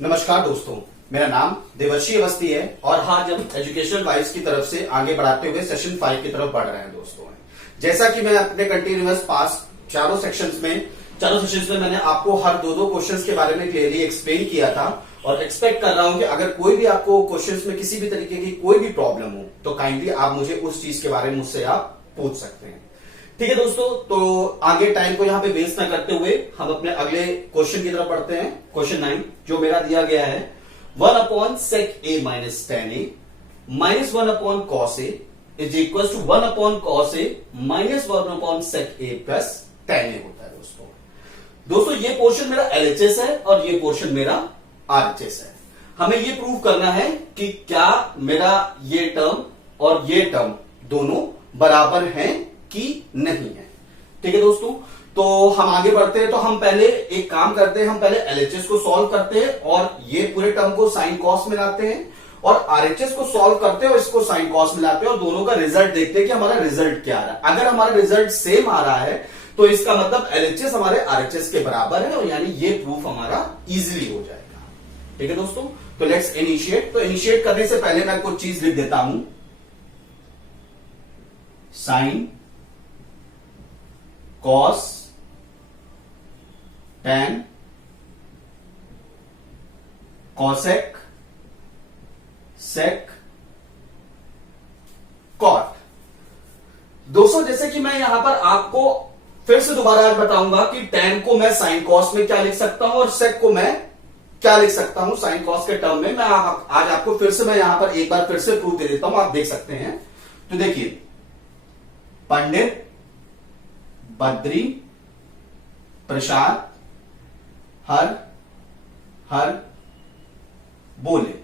नमस्कार दोस्तों, मेरा नाम देवर्षि अवस्थी है और आज हम एजुकेशनल वाइब्स की तरफ से आगे बढ़ाते हुए सेशन 5 की तरफ बढ़ रहे हैं दोस्तों। जैसा कि मैं अपने कंटिन्यूअस पास चारों सेशंस में मैंने आपको हर दो क्वेश्चंस के बारे में क्लियरली एक्सप्लेन किया था और एक्सपेक्ट कर रहा हूं कि अगर कोई भी आपको क्वेश्चंस में किसी भी तरीके की कोई भी प्रॉब्लम हो तो काइंडली आप मुझे उस चीज के बारे में मुझसे आप पूछ सकते हैं। ठीक है दोस्तों, तो आगे टाइम को यहां पे वेस्ट ना करते हुए हम अपने अगले क्वेश्चन की तरफ बढ़ते हैं। क्वेश्चन 9 जो मेरा दिया गया है 1 upon sec A minus tan A minus 1 upon cos A is equal to 1 upon cos A minus 1 upon sec A plus tan A होता है। दोस्तों ये पोर्शन मेरा एलएचएस है और ये पोर्शन मेरा आरएचएस है। हमें ये प्रूव करना है कि क्या मेरा ये टर्म और ये टर्म दोनों बराबर हैं कि नहीं है। ठीक है दोस्तों, तो हम आगे बढ़ते हैं। तो हम पहले एक काम करते हैं, हम पहले एलएचएस को सॉल्व करते हैं और ये पूरे टर्म को साइन कॉस में लाते हैं और आरएचएस को सॉल्व करते हैं और इसको साइन कॉस में लाते हैं और दोनों का रिजल्ट देखते हैं कि हमारा रिजल्ट क्या आ रहा है। अगर हमारा रिजल्ट सेम आ रहा है तो इसका मतलब एलएचएस हमारे आरएचएस के बराबर है और यानी ये प्रूफ हमारा इजीली हो जाएगा। ठीक है दोस्तों, तो लेट्स इनिशिएट। तो इनिशिएट करने से पहले मैं कुछ चीज लिख देता हूं। Sine cos tan cosec sec cot. दोस्तों जैसे कि मैं यहां पर आपको फिर से दोबारा आज बताऊंगा कि टेन को मैं साइन कॉस में क्या लिख सकता हूं और सेक को मैं क्या लिख सकता हूं साइन कॉस के टर्म में। मैं आज आपको फिर से मैं यहां पर एक बार फिर से प्रूफ दे देता हूं, आप देख सकते हैं। तो देखिए, पंडित बद्री प्रसाद हर हर बोले।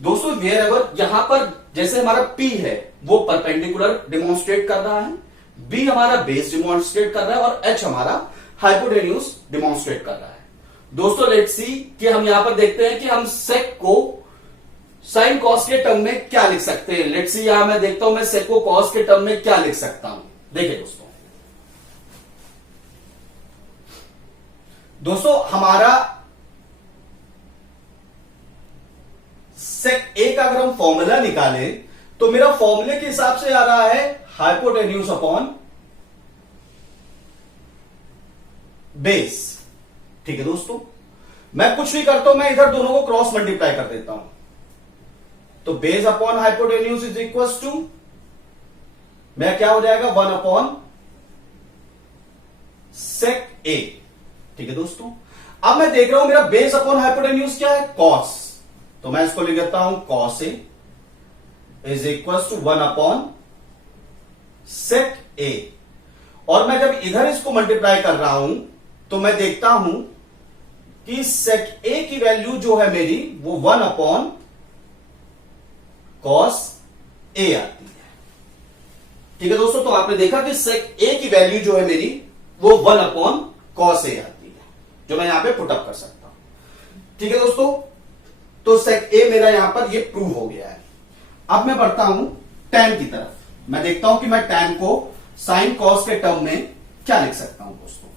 दोस्तों वेयर एवर यहां पर जैसे हमारा P है वो परपेंडिकुलर डिमॉन्स्ट्रेट कर रहा है, B हमारा बेस डिमॉन्स्ट्रेट कर रहा है और H हमारा हाइपोटेन्यूज डिमॉन्स्ट्रेट कर रहा है। दोस्तों लेट्स सी कि हम यहां पर देखते हैं कि हम सेक को साइन कॉस के टर्म में क्या लिख सकते हैं। लेट्स सी यहां मैं देखता हूं मैं सेक को कॉस के टर्म में क्या लिख सकता हूं। देखिए दोस्तों हमारा सेक ए का अगर हम फॉर्मूला निकालें तो मेरा फॉर्मूले के हिसाब से आ रहा है हाइपोटेन्यूज अपॉन बेस। ठीक है दोस्तों, मैं कुछ नहीं करता हूं, मैं इधर दोनों को क्रॉस मल्टीप्लाई कर देता हूं। तो base upon hypotenuse is equal to मेरा क्या हो जाएगा 1 अपॉन सेक ए। ठीक है दोस्तों, अब मैं देख रहा हूं मेरा बेस अपॉन हाइपोटेन्यूज क्या है कॉस, तो मैं इसको लिख देता हूं cos A is equal to 1 upon sec A. और मैं जब इधर इसको मल्टीप्लाई कर रहा हूं तो मैं देखता हूं कि सेक ए की वैल्यू जो है मेरी वो 1 अपॉन कॉस ए आती है। ठीक है दोस्तों, तो आपने देखा कि सेक ए की वैल्यू जो है मेरी वो 1 अपॉन कॉस ए आती है, जो मैं यहां पे पुटअप कर सकता हूं। ठीक है दोस्तों, तो सेक ए मेरा यहां पर ये प्रूव हो गया है। अब मैं बढ़ता हूं tan की तरफ। मैं देखता हूं कि मैं tan को साइन कॉस के टर्म में क्या लिख सकता हूं दोस्तों।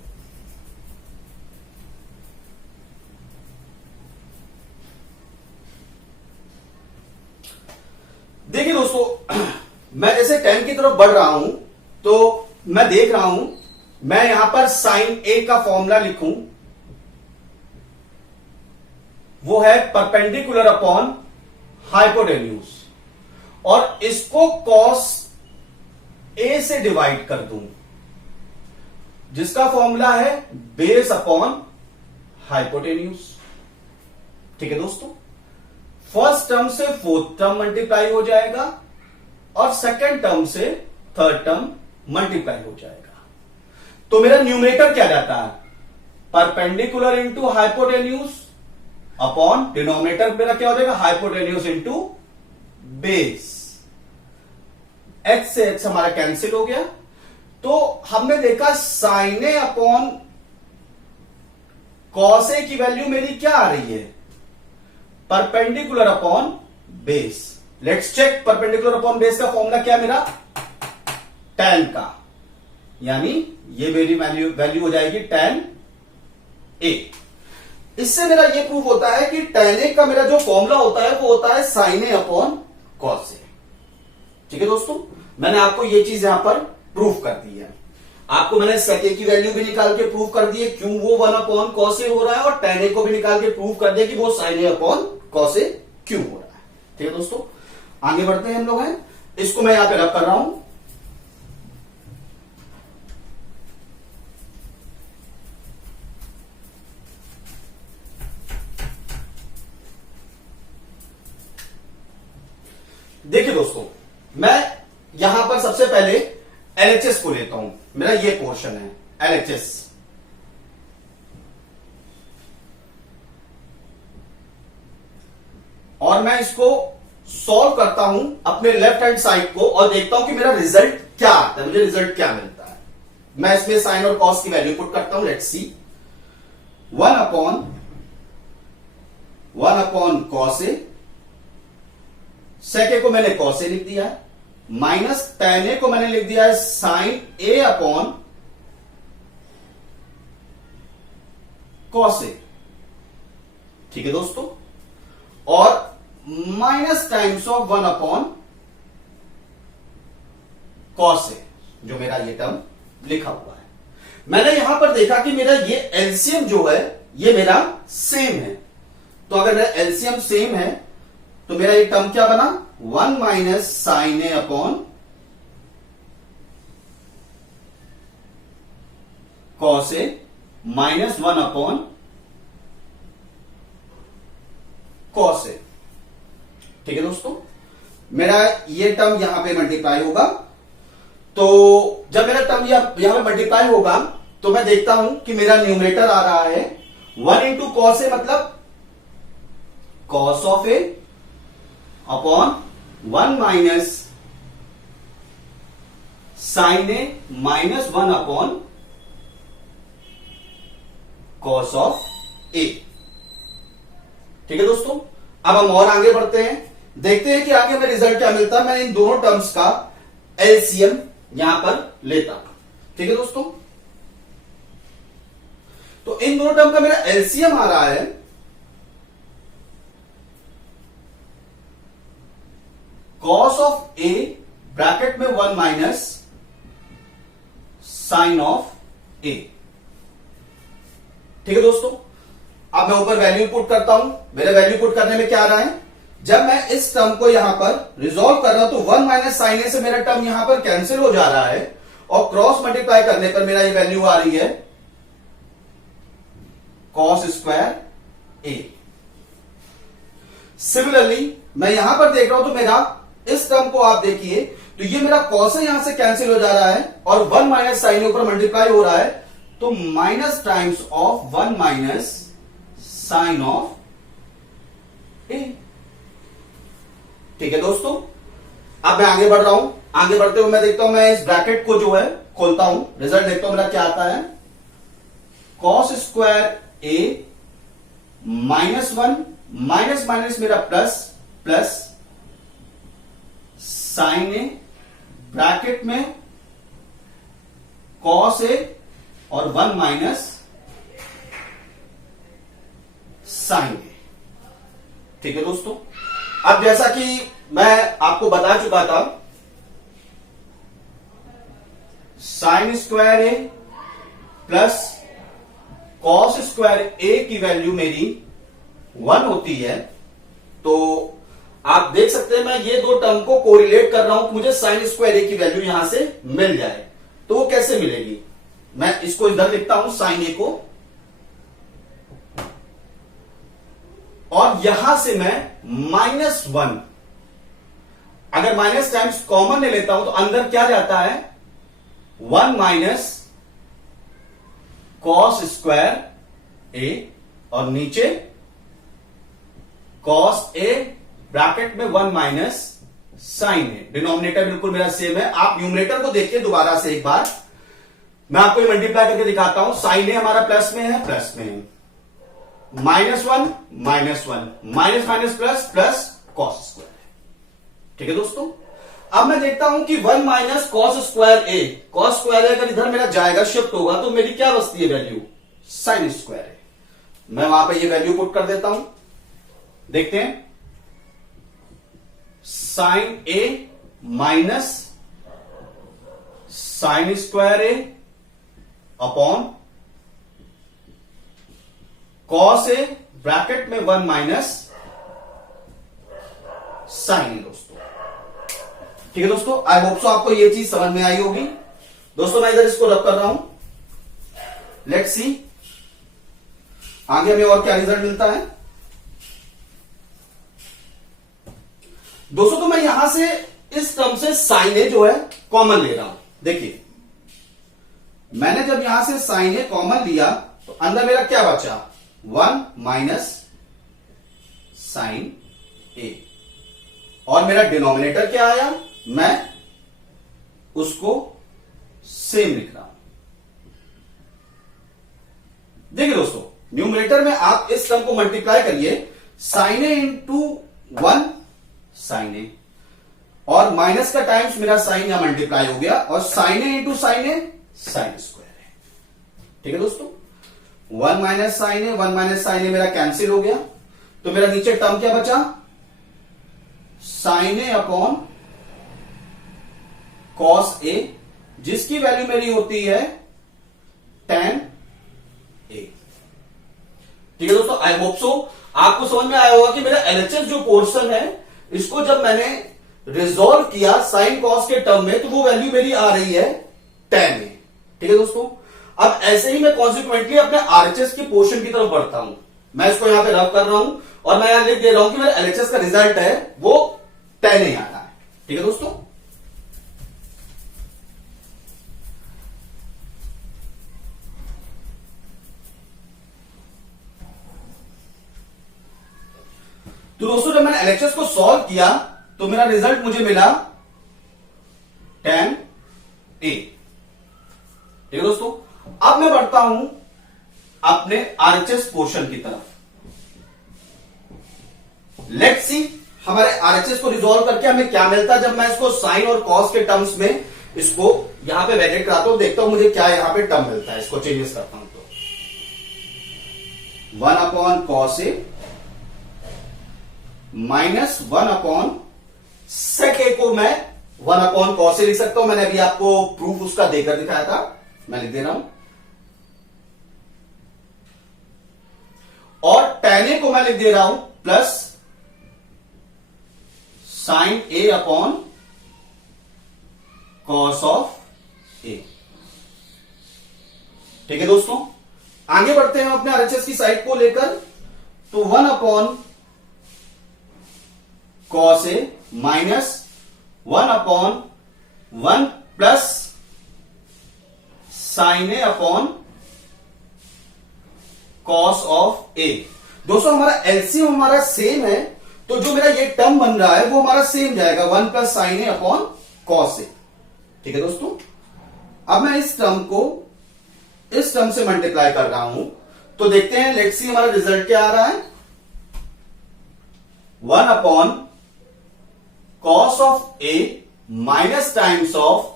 देखिए दोस्तों, मैं जैसे tan की तरफ बढ़ रहा हूं तो मैं देख रहा हूं मैं यहां पर साइन ए का फॉर्मूला लिखूं, वो है परपेंडिकुलर अपॉन हाइपोटेन्यूज और इसको कॉस ए से डिवाइड कर दूं जिसका फॉर्मूला है बेस अपॉन हाइपोटेन्यूज। ठीक है दोस्तों, फर्स्ट टर्म से फोर्थ टर्म मल्टीप्लाई हो जाएगा और सेकंड टर्म से थर्ड टर्म मल्टीप्लाई हो जाएगा। तो मेरा न्यूमरेटर क्या जाता है perpendicular into hypotenuse upon denominator मेरा क्या हो जाएगा हाइपोटेन्यूज इंटू बेस। एच से एच हमारा कैंसिल हो गया। तो हमने देखा sine A upon cos A की वैल्यू मेरी क्या आ रही है perpendicular upon base. Let's check perpendicular upon base का फॉर्मूला क्या है मेरा tan का, यानी ये मेरी वैल्यू हो जाएगी tan ए। इससे मेरा ये प्रूफ होता है कि tan a का मेरा जो फॉर्मूला होता है वो होता है sin a upon cos a। ठीक है दोस्तों, मैंने आपको ये चीज यहां पर प्रूफ कर दी है। आपको मैंने sec a की वैल्यू भी निकाल के प्रूफ कर दी है क्यों वो 1 अपॉन cos a हो रहा है, और tan a को भी निकाल के प्रूफ कर दिया कि वो sin a upon cos a क्यों हो रहा है। ठीक है दोस्तों, आगे बढ़ते हैं हम लोग हैं। इसको मैं यहां पे रख कर रहा हूं। देखिए दोस्तों, मैं यहां पर सबसे पहले LHS को लेता हूं। मेरा ये पोर्शन है LHS, और मैं इसको सॉल्व करता हूं अपने लेफ्ट हैंड साइड को और देखता हूं कि मेरा रिजल्ट क्या आता है, मुझे रिजल्ट क्या मिलता है। मैं इसमें साइन और कॉस की वैल्यू पुट करता हूं। लेट्स सी, 1 अपॉन कॉस ए, सेक ए को मैंने कॉस ए लिख दिया है, माइनस tan ए को मैंने लिख दिया है sine A upon cos A. ठीक है दोस्तों, और minus times of 1 upon cos A, जो मेरा ये टर्म लिखा हुआ है। मैंने यहां पर देखा कि मेरा ये एलसीएम जो है ये मेरा सेम है, तो अगर मेरा एलसीएम सेम है तो मेरा ये टर्म क्या बना, 1 minus sine A upon cos A minus 1 upon cos A. ठीक है दोस्तों, मेरा ये टर्म यहां पे मल्टीप्लाई होगा। तो जब मेरा टर्म यहां पे मल्टीप्लाई होगा तो मैं देखता हूं कि मेरा न्यूमरेटर आ रहा है 1 इंटू कॉस ए, मतलब cos of A upon 1 minus sine A minus 1 upon cos of A. ठीक है दोस्तों, अब हम और आगे बढ़ते हैं, देखते हैं कि आगे हमें रिजल्ट क्या मिलता है। मैं इन दोनों टर्म्स का एलसीएम यहां पर लेता हूं। ठीक है दोस्तों, तो इन दोनों टर्म का मेरा एलसीएम आ रहा है कॉस ऑफ ए ब्रैकेट में 1 माइनस साइन ऑफ ए। ठीक है दोस्तों, अब मैं ऊपर वैल्यू पुट करता हूं। मेरे वैल्यू पुट करने में क्या आ रहा है, जब मैं इस टर्म को यहां पर रिजोल्व कर रहा हूं तो 1 माइनस साइन ए से मेरा टर्म यहां पर कैंसिल हो जा रहा है, और क्रॉस मल्टीप्लाई करने पर मेरा ये वैल्यू आ रही है कॉस स्क्वायर ए। सिमिलरली मैं यहां पर देख रहा हूं तो मेरा इस टर्म को आप देखिए तो ये मेरा कॉस यहां से कैंसिल हो जा रहा है और 1 माइनस साइन ऊपर मल्टीप्लाई हो रहा है, तो minus times of 1 minus sine of A. ठीक है दोस्तों, अब मैं आगे बढ़ रहा हूं। आगे बढ़ते हुए मैं देखता हूं, मैं इस ब्रैकेट को जो है खोलता हूं, रिजल्ट देखता हूं मेरा क्या आता है, कॉस स्क्वायर ए माइनस 1 माइनस माइनस मेरा plus plus sine A bracket में कॉस ए और 1 माइनस साइन ए। ठीक है दोस्तों, अब जैसा कि मैं आपको बता चुका था, साइन स्क्वायर ए प्लस कॉस स्क्वायर ए की वैल्यू मेरी 1 होती है। तो आप देख सकते हैं मैं ये दो टर्म को कोरिलेट कर रहा हूं कि मुझे साइन स्क्वायर ए की वैल्यू यहां से मिल जाए। तो वो कैसे मिलेगी, मैं इसको इधर लिखता हूं साइन ए को, और यहां से मैं -1, अगर माइनस टाइम्स कॉमन ले लेता हूं तो अंदर क्या जाता है, 1 माइनस कॉस स्क्वायर ए, और नीचे कॉस ए ब्रैकेट में 1 माइनस साइन ए। डिनोमिनेटर बिल्कुल मेरा सेम है। आप न्यूमरेटर को देखिए दोबारा से एक बार, मैं आपको ये मल्टीप्लाई करके दिखाता हूं। साइन ए हमारा प्लस में है, प्लस में है, -1 -1 minus minus plus plus cos square. ठीक है दोस्तों, अब मैं देखता हूं कि 1 माइनस कॉस स्क्वायर ए, कॉस स्क्वायर ए अगर इधर मेरा जाएगा, शिफ्ट होगा, तो मेरी क्या बचती है वैल्यू, साइन स्क्वायर ए। मैं वहां पे ये वैल्यू पुट कर देता हूं। देखते हैं, sign A minus sine square A upon cos A bracket में 1 माइनस साइन ए। दोस्तों ठीक है दोस्तों, आई होप सो आपको ये चीज समझ में आई होगी। दोस्तों मैं इधर इसको रब कर रहा हूं, लेट्स सी आगे हमें और क्या रिजल्ट मिलता है। दोस्तों तो मैं यहां से इस टर्म से साइन ए जो है कॉमन ले रहा हूं। देखिए मैंने जब यहां से साइन ए कॉमन लिया तो अंदर मेरा क्या बचा, 1 माइनस साइन ए, और मेरा डिनोमिनेटर क्या आया, मैं उसको सेम लिख रहा हूं। देखिए दोस्तों, न्यूमरेटर में आप इस टर्म को मल्टीप्लाई करिए, साइन ए इंटू 1 साइन ए, और माइनस का टाइम्स मेरा साइन यहां मल्टीप्लाई हो गया, और साइन ए इंटू साइन ए साइन स्क्वायर है। ठीक है दोस्तों, 1 माइनस साइन ए 1 माइनस साइन ए मेरा कैंसिल हो गया, तो मेरा नीचे टर्म क्या बचा, साइन ए अपॉन कॉस ए, जिसकी वैल्यू मेरी होती है tan ए। ठीक है दोस्तों, आई होप सो आपको समझ में आया होगा कि मेरा एलएचएस जो पोर्शन है, इसको जब मैंने रिजॉल्व किया साइन कॉस के टर्म में, तो वो वैल्यू मेरी आ रही है tan ए। ठीक है दोस्तों, अब ऐसे ही मैं कॉन्सिक्वेंटली अपने आरएचएस के पोर्शन की तरफ बढ़ता हूं। मैं इसको यहां पे रब कर रहा हूं, और मैं यहां लिख दे रहा हूं कि मेरा एलएचएस का रिजल्ट है वो tan ए आ रहा है। ठीक है दोस्तों, तो दोस्तों जब मैंने एलएचएस को सॉल्व किया तो मेरा रिजल्ट मुझे मिला tan ए। ठीक है दोस्तों, अब मैं बढ़ता हूं अपने आरएचएस पोर्शन की तरफ। लेट्स सी हमारे आरएचएस को रिजॉल्व करके हमें क्या मिलता है जब मैं इसको साइन और कॉस के टर्म्स में इसको यहां पे वैलिडेट कराता हूं। देखता हूं मुझे क्या यहां पे टर्म मिलता है, इसको चेंजेस करता हूं तो 1 upon cos A minus 1 upon sec ए को मैं 1 अपॉन कॉस ए लिख सकता हूं। मैंने अभी आपको प्रूफ उसका देकर दिखाया था, मैं लिख दे रहा हूं। और tan ए को मैं लिख दे रहा हूं plus sine A upon cos of A. ठीक है दोस्तों, आगे बढ़ते हैं अपने आरएचएस की साइड को लेकर। तो 1 upon cos A minus 1 upon 1 plus sine A upon cos of A. दोस्तों हमारा एलसीएम हमारा सेम है, तो जो मेरा ये टर्म बन रहा है वो हमारा सेम जाएगा, 1 plus sine A upon cos A. ठीक है दोस्तों, अब मैं इस टर्म को इस टर्म से मल्टीप्लाई कर रहा हूं, तो देखते हैं लेट्स सी हमारा रिजल्ट क्या आ रहा है। 1 upon cos of A minus times of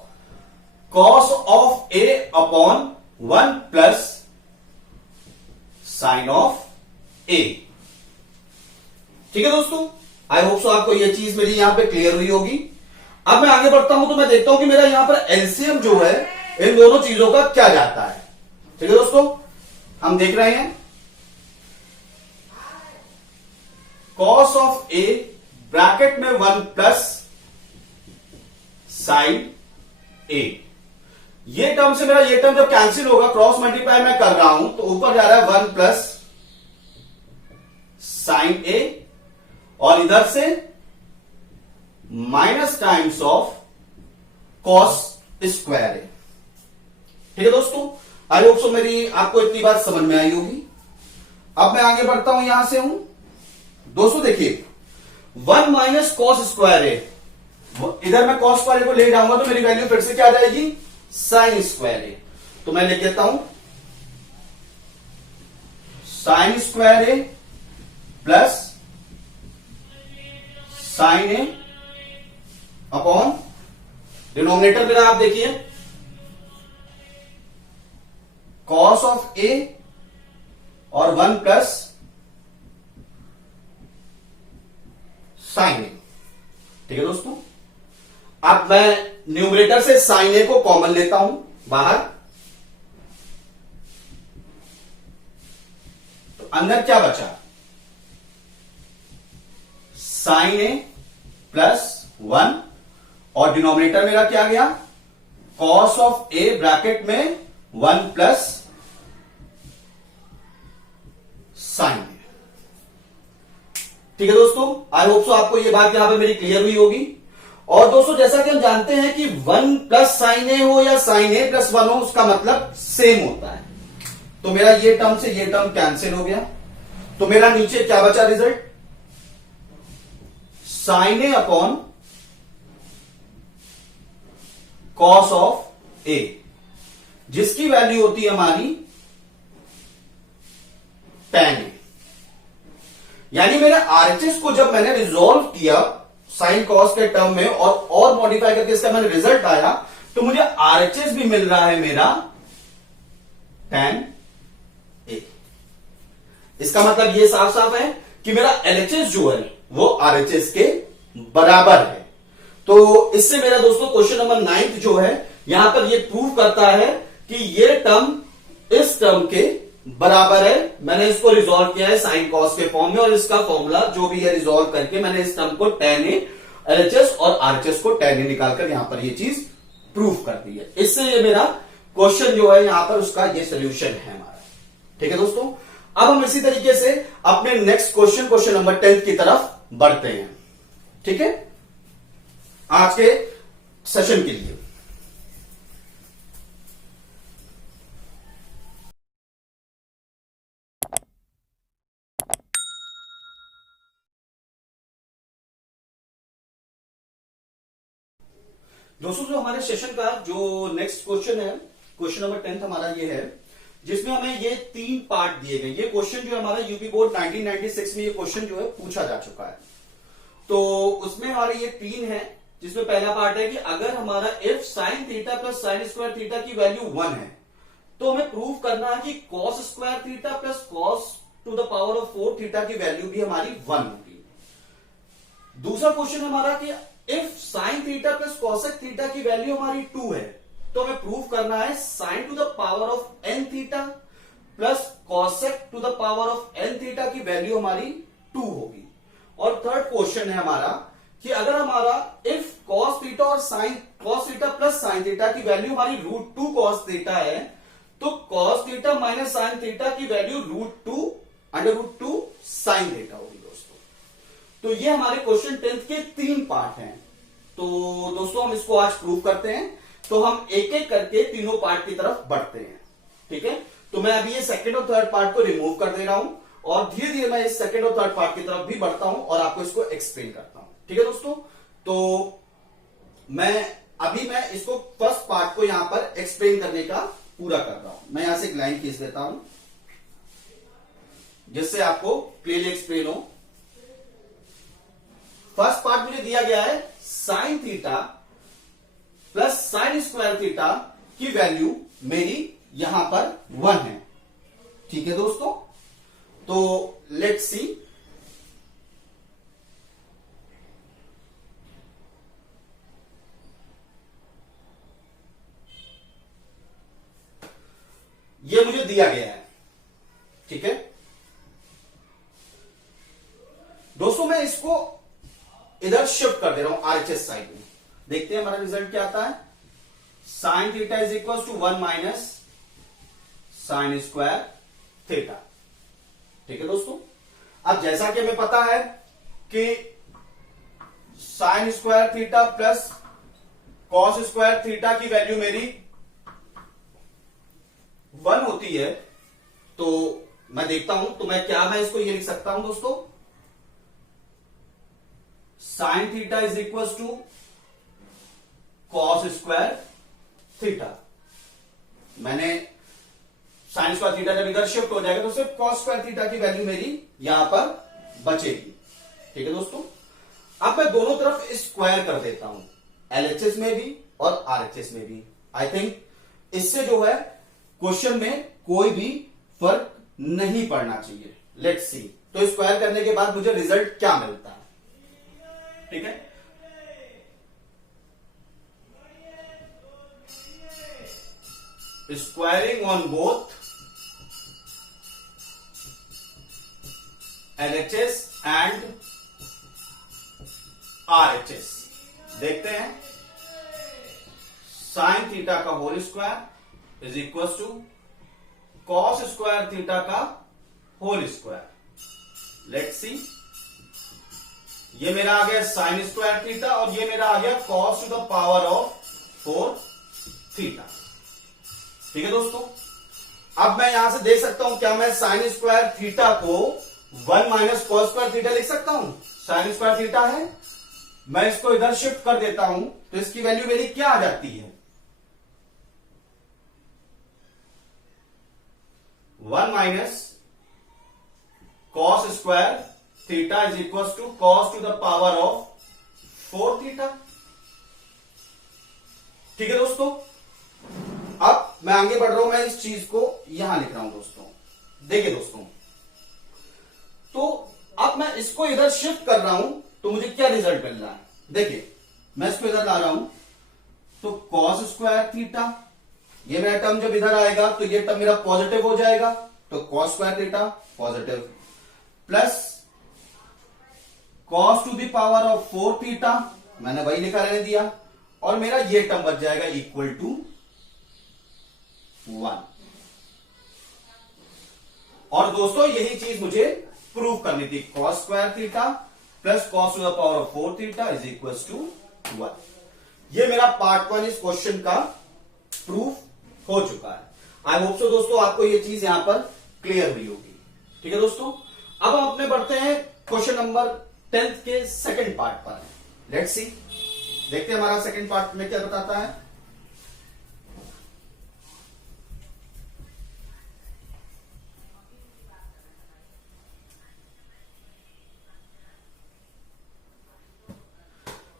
cos of A upon 1 plus sine of A. ठीक है दोस्तों, आई होप सो आपको यह चीज मेरी यहां पे क्लियर हुई होगी। अब मैं आगे बढ़ता हूं तो मैं देखता हूं कि मेरा यहां पर एलसीएम जो है इन दोनों चीजों का क्या जाता है। ठीक है दोस्तों, हम देख रहे हैं कॉस ऑफ ए ब्रैकेट में 1 प्लस साइन ए। ये टर्म से मेरा ये टर्म जब कैंसिल होगा, क्रॉस मल्टीप्लाई मैं कर रहा हूं, तो ऊपर जा रहा है 1 प्लस साइन ए, और इधर से minus times of cos square A. ठीक है दोस्तों, आई होप सो मेरी आपको इतनी बात समझ में आई होगी। अब मैं आगे बढ़ता हूं, यहां से हूं दोस्तों। देखिए 1 माइनस कॉस स्क्वायर ए, इधर मैं कॉस स्क्वायर को ले जाऊंगा तो मेरी वैल्यू फिर से क्या आ जाएगी, साइन स्क्वायर ए। तो मैं लिख देता हूं sine square A plus sine A upon denominator मेरा आप देखिए कॉस ऑफ ए और 1 प्लस साइन ए। ठीक है दोस्तों, अब मैं न्यूमरेटर से साइन ए को कॉमन लेता हूं बाहर, तो अंदर क्या बचा, साइन ए प्लस 1, और डिनोमिनेटर मेरा क्या गया, कॉस ऑफ ए ब्रैकेट में 1 प्लस साइन ए। ठीक है दोस्तों, आई होप सो आपको ये बात यहां पर मेरी क्लियर हुई होगी। और दोस्तों जैसा कि हम जानते हैं कि 1 प्लस साइन ए हो या साइन ए प्लस 1 हो, उसका मतलब सेम होता है। तो मेरा ये टर्म से ये टर्म कैंसिल हो गया, तो मेरा नीचे क्या बचा result, sine A upon cos of A, जिसकी वैल्यू होती है हमारी tan ए। यानी मेरे आरएचएस को जब मैंने रिजोल्व किया साइन कॉस के टर्म में और मॉडिफाई करके इसका मैंने रिजल्ट आया, तो मुझे आरएचएस भी मिल रहा है मेरा tan ए। इसका मतलब ये साफ साफ है कि मेरा एलएचएस जो है वो आरएचएस के बराबर है। तो इससे मेरा दोस्तों क्वेश्चन नंबर 9 जो है यहां पर ये प्रूव करता है कि ये टर्म इस टर्म के बराबर है। मैंने इसको रिजोल्व किया है साइन कॉस के फॉर्म में, और इसका फॉर्मूला जो भी है रिजोल्व करके मैंने इस टर्म को tan ए एलएचएस और आरएचएस को tan ए निकालकर यहां पर ये चीज प्रूव कर दी है। इससे ये मेरा क्वेश्चन जो है यहां पर उसका ये सोल्यूशन है हमारा। ठीक है दोस्तों, अब हम इसी तरीके से अपने नेक्स्ट क्वेश्चन नंबर 10 की तरफ बढ़ते हैं। ठीक है, आज के सेशन के लिए दोस्तों, जो हमारे सेशन का जो नेक्स्ट क्वेश्चन है, क्वेश्चन नंबर 10 हमारा ये है, जिसमें हमें ये 3 पार्ट दिए गए। ये क्वेश्चन जो हमारा यूपी बोर्ड 1996 में ये क्वेश्चन जो है पूछा जा चुका है। तो उसमें हमारे ये 3 है, जिसमें पहला पार्ट है कि अगर हमारा if sine theta plus sine square theta की वैल्यू 1 है, तो हमें प्रूव करना है कि cos square theta plus cos to the power of 4 theta की वैल्यू भी हमारी 1 होगी। दूसरा क्वेश्चन हमारा कि if sine theta plus cosec theta की वैल्यू हमारी 2 है, तो हमें प्रूव करना है sine to the power of N theta plus cosec to the power of N theta की वैल्यू हमारी 2 होगी। और थर्ड क्वेश्चन है हमारा कि अगर हमारा इफ कॉस थीटा और sine cos theta plus sine theta की वैल्यू हमारी √2 कॉस थीटा है, तो cos theta minus sine theta की वैल्यू √2 साइन थीटा होगी दोस्तों। तो ये हमारे क्वेश्चन 10 के 3 पार्ट हैं। तो दोस्तों हम इसको आज प्रूव करते हैं। तो हम एक एक करके तीनों पार्ट की तरफ बढ़ते हैं। ठीक है, तो मैं अभी ये सेकंड और थर्ड पार्ट को रिमूव कर दे रहा हूं, और धीरे धीरे मैं इस सेकंड और थर्ड पार्ट की तरफ भी बढ़ता हूं और आपको इसको एक्सप्लेन करता हूं। ठीक है दोस्तों, तो मैं इसको फर्स्ट पार्ट को यहां पर एक्सप्लेन करने का पूरा कर रहा हूं। मैं यहां से एक लाइन खींच देता हूं जिससे आपको क्लियरली एक्सप्लेन हो। फर्स्ट पार्ट मुझे दिया गया है sine theta plus sine square theta की वैल्यू मेरी यहां पर 1 है। ठीक है दोस्तों, तो लेट्स सी। ये मुझे दिया गया है। ठीक है दोस्तों, मैं इसको इधर शिफ्ट कर दे रहा हूं आरएचएस साइड में। देखते हैं हमारा रिजल्ट क्या आता है। Sine theta is equal to 1 minus sine square theta. ठीक है दोस्तों, अब जैसा कि हमें पता है कि sign square theta plus cos square theta की वैल्यू मेरी 1 होती है, तो मैं देखता हूं तो मैं इसको ये लिख सकता हूं दोस्तों, sine theta is equal to cos square theta. मैंने साइन स्क्वायर थीटा जब इधर शिफ्ट हो जाएगा तो सिर्फ कॉस स्क्वायर थीटा की वैल्यू मेरी यहां पर बचेगी। ठीक है दोस्तों, अब मैं दोनों तरफ स्क्वायर कर देता हूं, एलएचएस में भी और आरएचएस में भी। आई थिंक इससे जो है क्वेश्चन में कोई भी फर्क नहीं पढ़ना चाहिए। लेट्स सी, तो स्क्वायर करने के बाद मुझे रिजल्ट क्या मिलता है। ठीक है, squaring on both LHS and RHS। देखते हैं, साइन थीटा का whole square is equal to cos square theta का होल स्क्वायर। लेट्स सी, ये मेरा आ गया साइन स्क्वायर थीटा और ये मेरा आ गया cos to the power of 4 theta. ठीक है दोस्तों, अब मैं यहां से देख सकता हूं, क्या मैं साइन स्क्वायर थीटा को 1 माइनस कॉस स्क्वायर थीटा लिख सकता हूं? साइन स्क्वायर थीटा है, मैं इसको इधर शिफ्ट कर देता हूं तो इसकी वैल्यू मेरी क्या आ जाती है? 1 minus cos square theta is equal to cos to the power of 4 theta. ठीक है दोस्तों, अब मैं आगे बढ़ रहा हूं, मैं इस चीज को यहां लिख रहा हूं दोस्तों। देखिए दोस्तों, तो अब मैं इसको इधर शिफ्ट कर रहा हूं तो मुझे क्या रिजल्ट मिल रहा है? देखिए, मैं इसको इधर ला रहा हूं तो कॉस स्क्वायर थीटा, ये मेरा टर्म जब इधर आएगा तो ये टर्म मेरा पॉजिटिव हो जाएगा, तो cos square theta positive, plus cos to the power of 4 theta, मैंने वही लिखा रहने दिया, और मेरा ये टर्म बच जाएगा इक्वल टू 1। और दोस्तों यही चीज मुझे प्रूव करनी थी, cos square theta plus cos to the power of 4 theta is equal to 1। ये मेरा पार्ट 1 इस क्वेश्चन का प्रूफ हो चुका है। आई होप सो दोस्तों आपको ये चीज यहां पर क्लियर हुई होगी। ठीक है दोस्तों, अब हम अपने बढ़ते हैं क्वेश्चन नंबर 10 के सेकंड पार्ट पर। लेट्स सी, देखते हैं हमारा सेकंड पार्ट में क्या बताता है।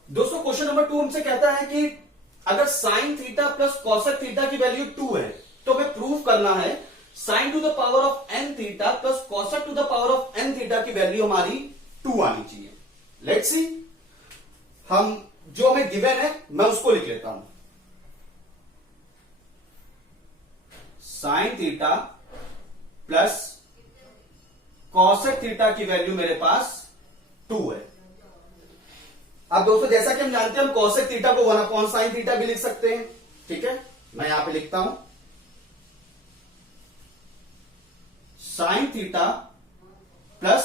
दोस्तों क्वेश्चन नंबर 2 हमसे कहता है कि अगर sine theta plus cosec theta की वैल्यू 2 है तो हमें प्रूव करना है sine to the power of n theta plus cosec to the power of n theta की वैल्यू हमारी 2 आनी चाहिए। लेट्स सी, हम जो हमें गिवन है मैं उसको लिख लेता हूं। Sine theta plus cosec theta की वैल्यू मेरे पास 2 है। अब दोस्तों जैसा कि हम जानते हैं, हम कॉसेक थीटा को 1/sin थीटा भी लिख सकते हैं। ठीक है, मैं यहां पे लिखता हूं sine theta plus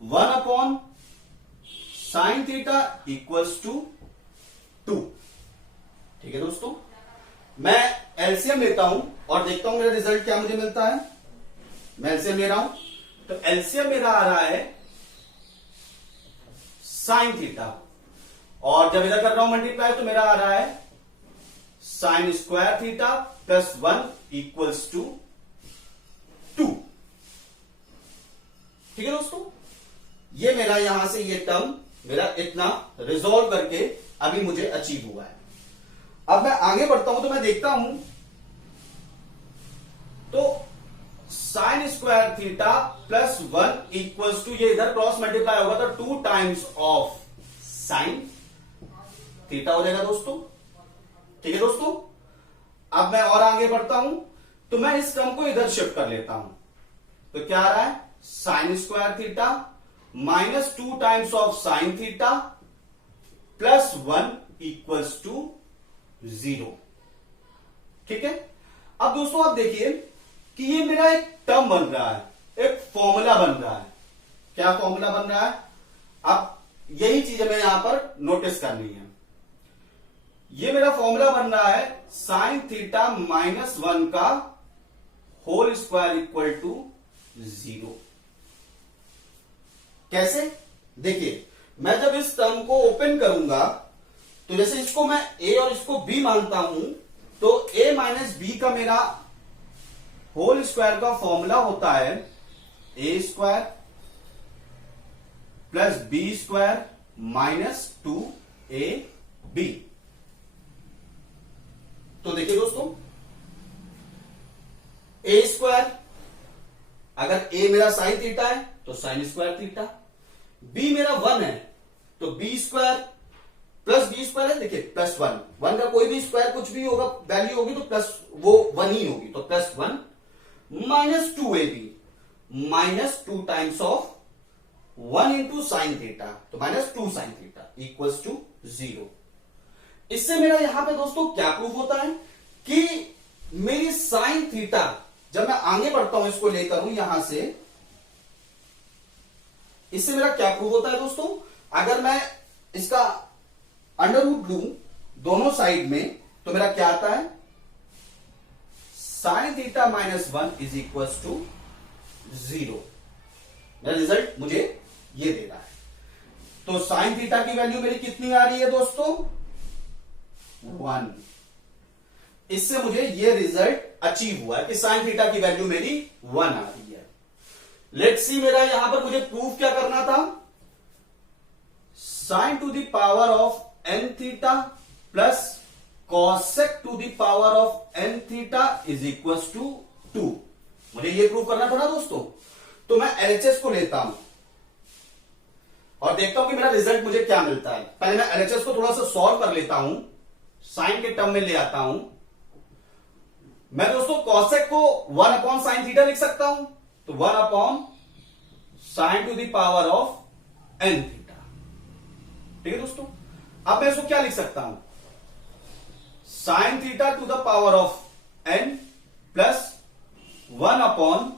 1/sin theta equals to 2। ठीक है दोस्तों, मैं एलसीएम लेता हूं और देखता हूं मेरा रिजल्ट क्या मुझे मिलता है। मैं एलसीएम ले रहा हूं तो एलसीएम मेरा आ रहा है साइन थीटा, और जब इधर कर रहा हूं मल्टीप्लाई तो मेरा आ रहा है sine square theta plus 1 equals to 2। ठीक है दोस्तों, ये मेरा यहां से ये टर्म मेरा इतना रिजॉल्व करके अभी मुझे अचीव हुआ है। अब मैं आगे बढ़ता हूं तो मैं देखता हूं तो sine square theta plus 1 equals to, ये इधर क्रॉस मल्टीप्लाई होगा तो 2 टाइम्स ऑफ साइन थीटा हो जाएगा दोस्तों। ठीक है दोस्तों, अब मैं और आगे बढ़ता हूं तो मैं इस टर्म को इधर शिफ्ट कर लेता हूं तो क्या आ रहा है sine square theta minus 2 times of sine theta plus 1 equals to 0। ठीक है, अब दोस्तों आप देखिए कि ये मेरा एक टर्म बन रहा है, एक फॉर्मूला बन रहा है। क्या फॉर्मूला बन रहा है? अब यही चीज हमें यहां पर नोटिस करनी है। ये मेरा फॉर्मूला बन रहा है साइन थीटा माइनस 1 का होल स्क्वायर इक्वल टू 0। कैसे? देखिए, मैं जब इस टर्म को ओपन करूंगा तो जैसे इसको मैं a और इसको b मानता हूं तो a माइनस बी का मेरा होल स्क्वायर का फॉर्मूला होता है a square plus b square minus 2ab। तो देखिए दोस्तों, a स्क्वायर अगर ए मेरा साइन थीटा है तो साइन स्क्वायर थीटा, बी मेरा 1 है तो B square plus B square है, देखिए प्लस 1 का कोई भी स्क्वायर कुछ भी होगा वैल्यू होगी तो प्लस वो 1 ही होगी, तो plus 1 minus 2ab minus 2 times of 1 into sine theta, तो minus 2 sine theta equals to 0। इससे मेरा यहां पे दोस्तों क्या प्रूफ होता है कि मेरी साइन थीटा, जब मैं आगे बढ़ता हूं इसको लेकर हूं यहां से, इससे मेरा क्या प्रूफ होता है दोस्तों, अगर मैं इसका अंडर रूट लू दोनों साइड में तो मेरा क्या आता है, sine theta minus 1 is equal to 0। मेरा रिजल्ट मुझे ये दे रहा है। तो साइन थीटा की वैल्यू मेरी कितनी आ रही है दोस्तों, 1। इससे मुझे ये रिजल्ट अचीव हुआ है कि साइन थीटा की वैल्यू मेरी 1 आ रही है। लेट्स सी, मेरा यहां पर मुझे प्रूफ क्या करना था, sine to the power of N theta plus cosec to the power of N theta is equal to 2। मुझे ये प्रूव करना था ना दोस्तों। तो मैं एलएचएस को लेता हूं और देखता हूं कि मेरा रिजल्ट मुझे क्या मिलता है। पहले मैं एलएचएस को थोड़ा सा सॉल्व कर लेता हूं, साइन के टर्म में ले आता हूं। मैं दोस्तों कॉसेक को 1 अपॉन साइन थीटा लिख सकता हूं, तो 1 upon sine to the power of N theta. ठीक है दोस्तों, अब मैं इसको क्या लिख सकता हूं, sine theta to the power of N plus 1 upon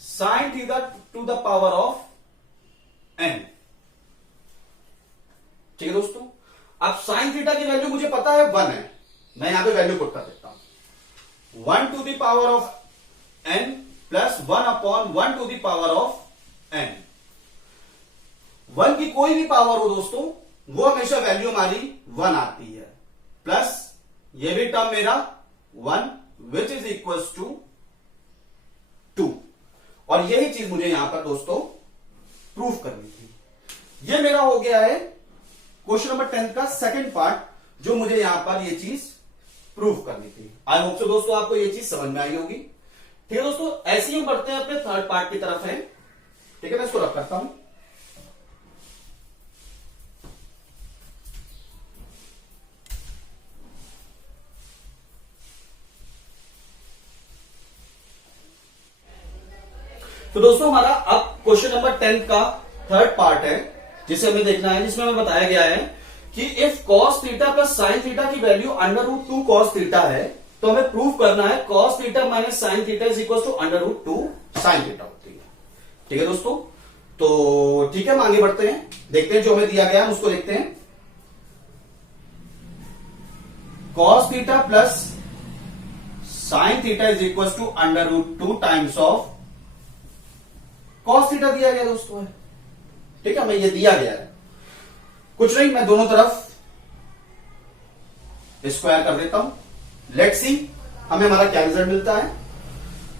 sine theta to the power of N. ठीक है दोस्तों, अब साइन थीटा की वैल्यू मुझे पता है 1 है, मैं यहां पे वैल्यू पुट कर देता हूं, 1 to the power of N plus 1 upon 1 to the power of N. 1 की कोई भी पावर हो दोस्तों, वो हमेशा वैल्यू हमारी 1 आती है, प्लस ये भी टर्म मेरा 1 विच इज इक्वल टू 2। और यही चीज मुझे यहां पर दोस्तों प्रूफ करनी थी। ये मेरा हो गया है क्वेश्चन नंबर 10 का सेकंड पार्ट, जो मुझे यहां पर ये चीज प्रूफ करनी थी। आई होप सो दोस्तों आपको ये चीज समझ में आई होगी। ठीक है दोस्तों, ऐसे ही हम बढ़ते हैं अपने थर्ड पार्ट की तरफ है। ठीक है, मैं इसको रख करता हूं। तो दोस्तों हमारा अब क्वेश्चन नंबर 10 का थर्ड पार्ट है, जिसे हमें देखना है, जिसमें हमें बताया गया है कि if cos theta plus sine theta की value under root 2 cos theta है, तो हमें प्रूफ करना है cos theta minus sine theta is equal to under root 2 sine theta होती है। ठीक है दोस्तों, तो ठीक है, हम आगे बढ़ते हैं, देखते हैं जो हमें दिया गया है उसको देखते हैं। cos theta plus sine theta is equal to under root 2 times of cos theta दिया गया दोस्तों है। ठीक है, हमें ये दिया गया है, कुछ नहीं, मैं दोनों तरफ स्क्वायर कर देता हूं। लेट्स सी हमें हमारा क्या रिजल्ट मिलता है।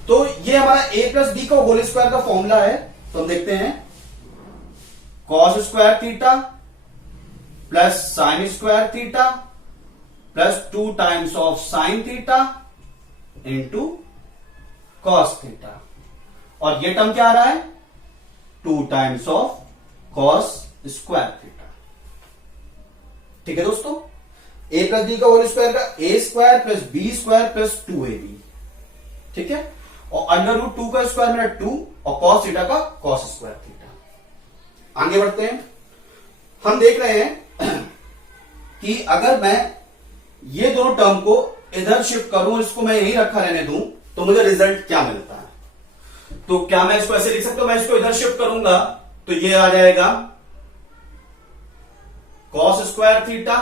तो ये हमारा a प्लस बी का होल स्क्वायर का फॉर्मूला है, तो हम देखते हैं cos square theta plus sine square theta plus 2 times of sine theta into cos theta, और ये टर्म क्या आ रहा है, 2 times of cos square theta. ठीक है दोस्तों, a प्लस बी का होल स्क्वायर का a square plus B square plus 2ab। ठीक है, और अंडर रूट 2 का स्क्वायर मेरा 2 और cos थीटा का cos स्क्वायर थीटा। आगे बढ़ते हैं, हम देख रहे हैं कि अगर मैं ये दोनों टर्म को इधर शिफ्ट करूं, इसको मैं यही रखा रहने दूं, तो मुझे रिजल्ट क्या मिलता है। तो क्या मैं इसको ऐसे लिख सकता हूं, मैं इसको इधर शिफ्ट करूंगा तो ये आ जाएगा cos स्क्वायर थीटा,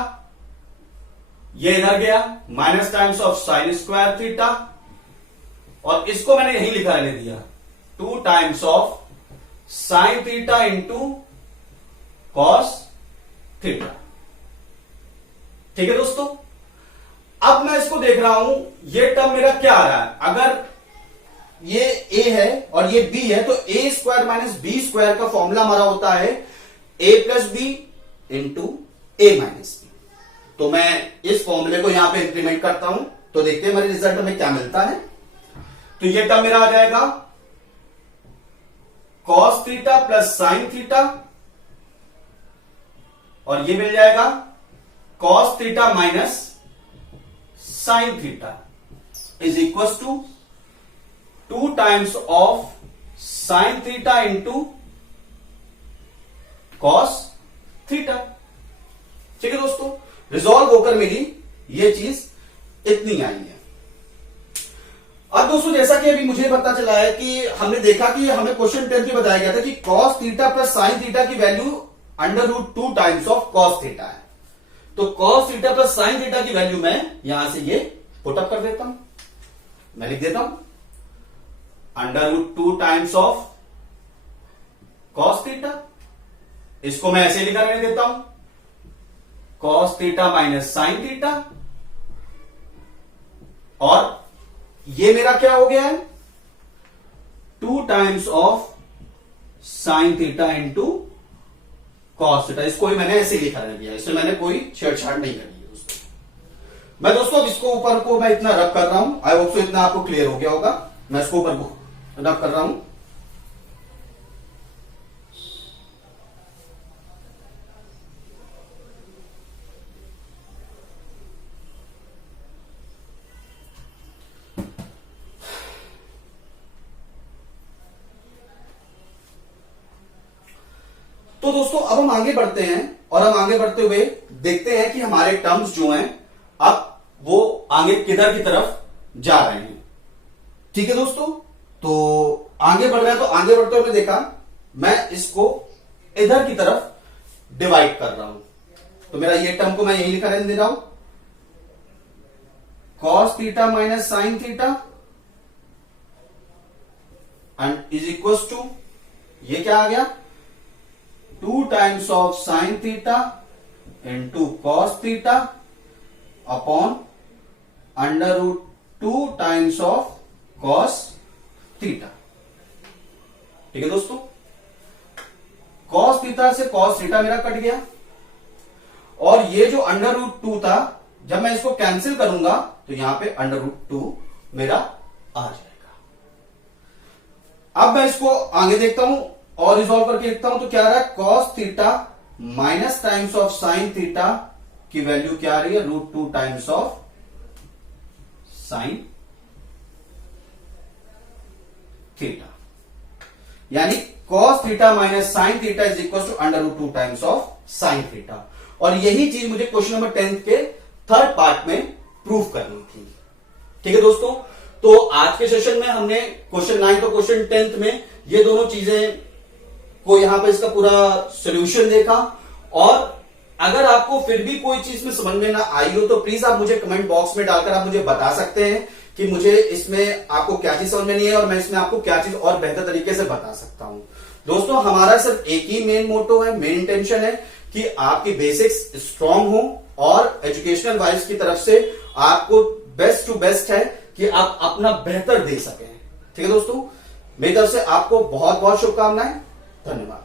ये इधर गया minus times of sign square theta, और इसको मैंने यही लिखा रहने दिया 2 times of sine theta into cos theta. ठीक है दोस्तों, अब मैं इसको देख रहा हूं, ये टर्म मेरा क्या आ रहा है, अगर ये a है और ये b है, तो a square minus B square का फॉर्मूला हमारा होता है a plus B into A minus B. तो मैं इस फॉर्मूले को यहां पे इंप्लीमेंट करता हूं, तो देखते हैं मेरे रिजल्ट में क्या मिलता है। तो ये टर्म मेरा आ जाएगा cos theta plus sin theta, और ये मिल जाएगा cos theta minus sin theta is equal to 2 times of sin theta into cos theta. ठीक है दोस्तों, रिजॉल्व होकर मेरी ये चीज इतनी आई है। अब दोस्तों जैसा कि अभी मुझे पता चला है कि हमने देखा कि हमें क्वेश्चन 10 में बताया गया था कि cos theta plus sin theta की value √2 times of cos theta है। तो cos theta plus sin theta की वैल्यू मैं यहां से ये पुटअप कर देता हूं, मैं लिख देता हूं √2 टाइम्स ऑफ cos थीटा। इसको मैं ऐसे लिखा रहने देता हूं cos theta minus sin theta, और ये मेरा क्या हो गया है 2 times of sin theta into cos theta. इसको ही मैंने ऐसे लिखा रहने दिया, इसमें मैंने कोई छेड़छाड़ नहीं करी है दोस्तों। मैं दोस्तों अब इसको ऊपर को मैं इतना रब कर रहा हूं, आई होप सो इतना आपको क्लियर हो गया होगा। मैं इसको ऊपर को रब कर रहा हूं। तो दोस्तों अब हम आगे बढ़ते हैं, और हम आगे बढ़ते हुए देखते हैं कि हमारे टर्म्स जो हैं अब वो आगे किधर की तरफ जा रहे हैं। ठीक है दोस्तों, तो आगे बढ़ रहे हैं। तो आगे बढ़ते हुए देखा मैं इसको इधर की तरफ डिवाइड कर रहा हूं, तो मेरा ये टर्म को मैं यही लिखा रहने दे रहा हूं cos theta minus sin theta and is equal to ये क्या आ गया 2 times of sin theta into cos theta upon √2 times of cos theta. ठीक है दोस्तों, cos थीटा से cos थीटा मेरा कट गया, और ये जो √2 था जब मैं इसको कैंसिल करूंगा तो यहां पे √2 मेरा आ जाएगा। अब मैं इसको आगे देखता हूं और रिजॉल्व करके लिखता हूं, तो क्या आ रहा है cos theta minus times of sin theta की वैल्यू क्या आ रही है √2 टाइम्स ऑफ sin थीटा, यानी cos theta minus sin theta is equal to √2 times of sin theta. और यही चीज मुझे क्वेश्चन नंबर 10 के थर्ड पार्ट में प्रूव करनी थी। ठीक है दोस्तों, तो आज के सेशन में हमने क्वेश्चन 9 और क्वेश्चन 10 में ये दोनों चीजें को यहां पर इसका पूरा सॉल्यूशन देखा। और अगर आपको फिर भी कोई चीज में समझ में ना आई हो तो प्लीज आप मुझे कमेंट बॉक्स में डालकर आप मुझे बता सकते हैं कि मुझे इसमें आपको क्या चीज समझ में नहीं है और मैं इसमें आपको क्या चीज और बेहतर तरीके से बता सकता हूं। दोस्तों हमारा सिर्फ एक ही मेन मोटो है, मेन इंटेंशन है कि आपकी बेसिक्स स्ट्रांग हो और एजुकेशनल वाइज की तरफ से आपको बेस्ट टू बेस्ट है कि आप अपना बेहतर दे सकें। ठीक है दोस्तों, मेरी तरफ से आपको बहुत बहुत शुभकामनाएं। धन्यवाद।